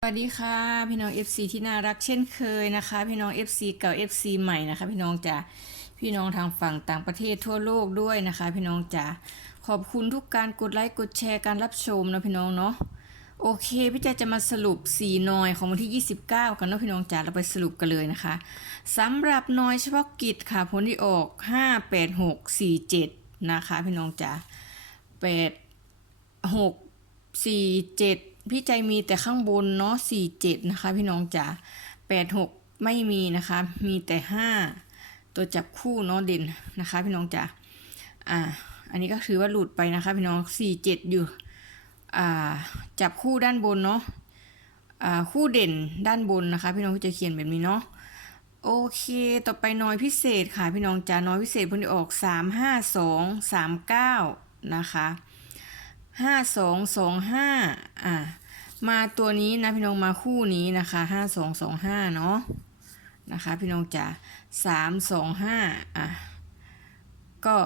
สวัสดีค่ะพี่น้อง FC ที่น่ารักเช่นเคยนะคะ พี่น้อง FC เก่า FC ใหม่นะคะ พี่น้องจ๋าพี่น้องทางฝั่งต่างประเทศทั่วโลกด้วยนะคะ พี่น้องจ๋าขอบคุณทุกการกดไลค์กดแชร์การรับชมนะพี่น้องเนาะโอเคพี่แจจะมาสรุป4นอยของวันที่ 29 กันเนาะพี่น้องจ๋าเราไปสรุปกันเลยนะคะสำหรับนอยเฉพาะกิจค่ะผลที่ออก 5 8 6 4 7 นะคะ พี่น้องจ๋า8หกสี่เจ็ด พี่ใจมีแต่ข้างบนเนาะสี่เจ็ดนะคะ พี่น้องจ๋าแปดหกไม่มีนะคะ มีแต่ห้าตัวจับคู่เนาะเด่นนะคะ พี่น้องจ๋าอ่า อันนี้ก็ถือว่าหลุดไปนะคะ พี่น้องสี่เจ็ดอยู่อ่าจับคู่ด้านบนเนาะอ่าคู่เด่นด้านบนนะคะ พี่น้องจะเขียนแบบนี้เนาะโอเค ต่อไปน้อยพิเศษค่ะ พี่น้องจ๋าน้อยพิเศษพิ่นออกสามห้าสองสามเก้านะคะ ห้าสองสองห้าอะมาตัวนี้นะพี่น้องมาคู่นี้นะคะห้าสองสองห้าเนาะนะคะพี่น้องจ๋าสามสองห้าอะก็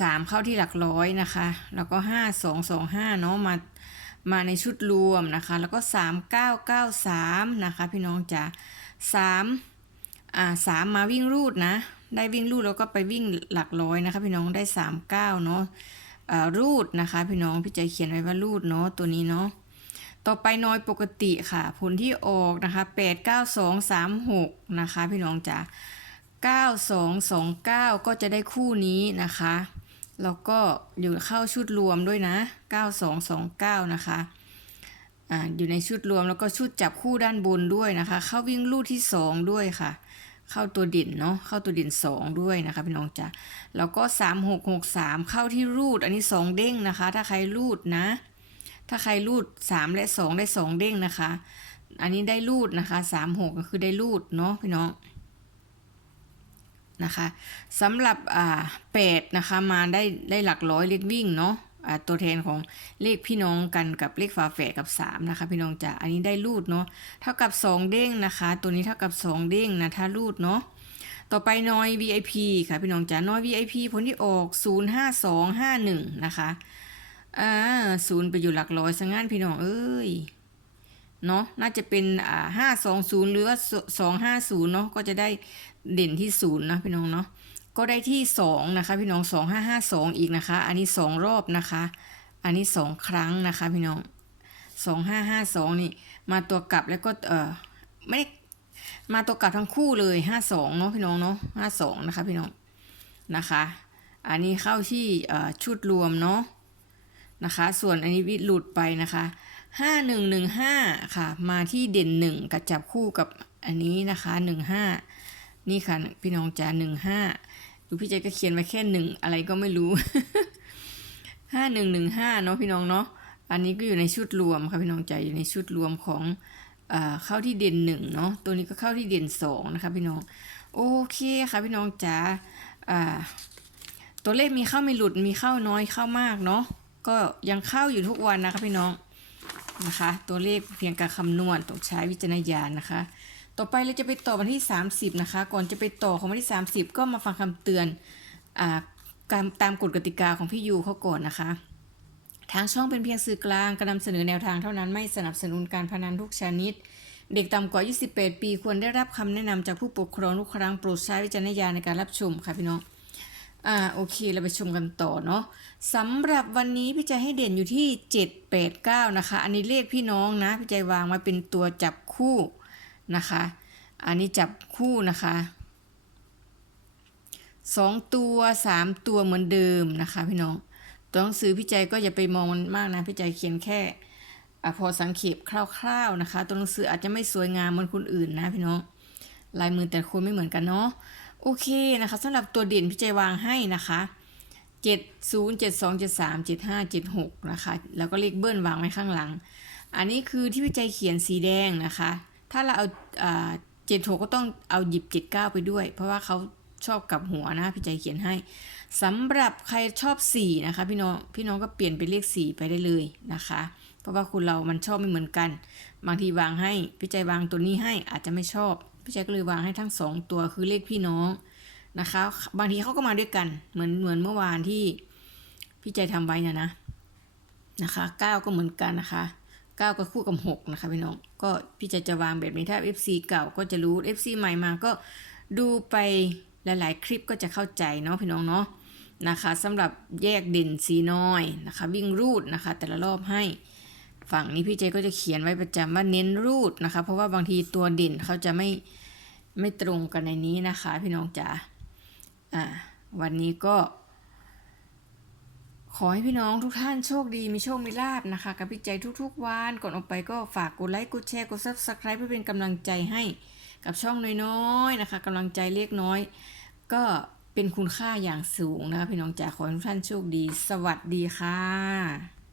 สามเข้าที่หลักร้อยนะคะ แล้วก็ห้าสองสองห้าเนาะมามาในชุดรวมนะคะ แล้วก็สามเก้าเก้าสามนะคะพี่น้องจ๋าสามอ่าสามมาวิ่งรูดนะ ได้วิ่งรูดแล้วก็ไปวิ่งหลักร้อยนะคะ พี่น้องได้สามเก้าเนาะ รูดนะคะ พี่น้องพี่ใจเขียนไว้ว่ารูดเนาะตัวนี้เนาะต่อไปนอยปกติค่ะ ผลที่ออกนะคะ8 9 2 3 6นะคะ พี่น้องจ๋า9 2 2 9ก็จะได้คู่นี้นะคะแล้วก็อยู่เข้าชุดรวมด้วยนะ 9 2 2 9 นะคะอ่าอยู่ในชุดรวมแล้วก็ชุดจับคู่ด้านบนด้วยนะคะ เข้าวิ่งลูดที่ 2 ด้วยค่ะ เข้าตัวด่นเนาะเข้าตัวด่น2 ด้วยนะคะพี่น้องจ๋าแล้วก็ 3 6 6 3 เข้าที่รูดอันนี้ 2 เด้งนะคะ ถ้าใครรูดนะ ถ้าใครรูด 3 และ 2 ได้ 2 เด้งนะคะ อันนี้ได้รูดนะคะ 3 6 ก็คือได้รูดเนาะพี่น้องนะคะสำหรับอ่า8นะคะมาได้ได้หลักร้อยเลขวิ่งเนาะ ตัวแทนของเลขพี่น้องกันกับเลขฝาแฝดกับ 3 นะคะ พี่น้องจ๋าอันนี้ได้รูดเนาะเท่ากับ 2 เด้งนะคะ ตัวนี้เท่ากับ 2 เด้งนะถ้ารูดเนาะต่อไปน้อย VIP ค่ะพี่น้องจ๋าน้อย VIP ผลที่ออก 05251 นะคะอ่าศูนย์ไปอยู่หลักร้อยสังงานพี่น้องเอ้ยเนาะน่าจะเป็นอ่าห้าสองศูนย์หรือว่าสองห้าศูนย์เนาะก็จะได้เด่นที่ศูนย์นะพี่น้องเนาะ ก็ได้ที่สองนะคะพี่น้องสองห้าห้าสองอีกนะคะ อันนี้สองรอบนะคะ อันนี้สองครั้งนะคะพี่น้องสองห้าห้าสองนี่ มาตัวกลับแล้วก็เออไม่ได้มาตัวกลับทั้งคู่เลยห้าสองเนาะพี่น้องเนาะห้าสองนะคะพี่น้องนะคะ อันนี้เข้าที่ชุดรวมเนาะนะคะ ส่วนอันนี้วิหลุดไปนะคะห้าหนึ่งหนึ่งห้าค่ะ มาที่เด่นหนึ่งกับจับคู่กับอันนี้นะคะหนึ่งห้านี่ค่ะพี่น้องจ๋าหนึ่งห้า ดูพี่ใจก็เขียนไว้แค่หนึ่งอะไรก็ไม่รู้ห้าหนึ่งหนึ่งห้าเนาะพี่น้องเนาะอันนี้ก็อยู่ในชุดรวมค่ะพี่น้องใจอยู่ในชุดรวมของเข้าที่เด่นหนึ่งเนาะตัวนี้ก็เข้าที่เด่นสองนะคะพี่น้องโอเคค่ะพี่น้องจ๋าอ่าตัวเลขมีเข้าไม่หลุดมีเข้าน้อยเข้ามากเนาะก็ยังเข้าอยู่ทุกวันนะคะพี่น้องนะคะ ตัวเลขเพียงการคำนวณต้องใช้วิจารณญาณนะคะ ต่อไปเราจะไปต่อวันที่ 30 นะคะ ก่อนจะไปต่อของวันที่ 30 ก็มาฟังคำเตือนอ่าการตามกฎกติกาของพี่ยูเขาก่อนนะคะ ทางช่องเป็นเพียงสื่อกลางการนำเสนอแนวทางเท่านั้นไม่สนับสนุนการพนันทุกชนิด เด็กต่ำกว่า 28 ปีควรได้รับคำแนะนำจากผู้ปกครองทุกครั้งโปรดใช้วิจารณญาณในการรับชมค่ะพี่น้องอ่าโอเคเราไปชมกันต่อเนาะสำหรับวันนี้พี่ใจให้เด่นอยู่ที่ 7 8 9 นะคะ อันนี้เลขพี่น้องนะพี่ใจวางไว้เป็นตัวจับคู่ นะคะ อันนี้จับคู่นะคะสองตัวสามตัวเหมือนเดิมนะคะ พี่น้องตัวหนังสือพี่ใจก็อย่าไปมองมันมากนะพี่ใจเขียนแค่อพอสังเขปคร่าวๆนะคะ ตัวหนังสืออาจจะไม่สวยงามเหมือนคนอื่นนะพี่น้องลายมือแต่คนไม่เหมือนกันเนาะโอเคนะคะสำหรับตัวเด่นพี่ใจวางให้นะคะ7 0 7 2 7 3 7 5 7 6นะคะ แล้วก็เลขเบิ้ลวางไว้ข้างหลัง อันนี้คือที่พี่ใจเขียนสีแดงนะคะ ถ้าเราเอาเจ็ดหกก็ต้องเอาหยิบเจ็ดเก้าไปด้วย เพราะว่าเขาชอบกับหัวนะพี่ใจเขียนให้สำหรับใครชอบสี่นะคะพี่น้องพี่น้องก็เปลี่ยนเป็นเลขสี่ไปได้เลยนะคะ เพราะว่าคุณเรามันชอบไม่เหมือนกัน บางทีวางให้พี่ใจวางตัวนี้ให้อาจจะไม่ชอบพี่แจ๊คก็เลยวางให้ทั้งสองตัวคือเลขพี่น้องนะคะ บางทีเขาก็มาด้วยกันเหมือนเหมือนเมื่อวานที่พี่ใจทำไว้นะนะนะคะเก้าก็เหมือนกันนะคะ 9ก็คู่กับ 6 นะคะพี่น้อง ก็พี่จะจะวางแบบนี้ถ้า FC เก่าก็จะรู้ FC ใหม่มาก็ดูไปหลายๆ คลิปก็จะเข้าใจเนาะพี่น้องเนาะนะคะสำหรับแยกเด่นสีน้อยนะคะ วิ่งรูดนะคะ แต่ละรอบให้ฝั่งนี้พี่เจก็จะเขียนไว้ประจำว่าเน้นรูดนะคะ เพราะว่าบางทีตัวเด่นเขาจะไม่ไม่ตรงกันในนี้นะคะ พี่น้องจ๋าอ่าวันนี้ก็ ขอให้พี่น้องทุกท่านโชคดีมีโชคมีลาบนะคะกับพี่ใจทุกๆวันก่อนออกไปก็ฝากกดไลค์กดแชร์กดซับสไครป์เพื่อเป็นกำลังใจให้กับช่องน้อยๆนะคะกำลังใจเล็กน้อย ก็เป็นคุณค่าอย่างสูงนะคะพี่น้องจ๋าขอให้ทุกท่านโชคดี สวัสดีค่ะ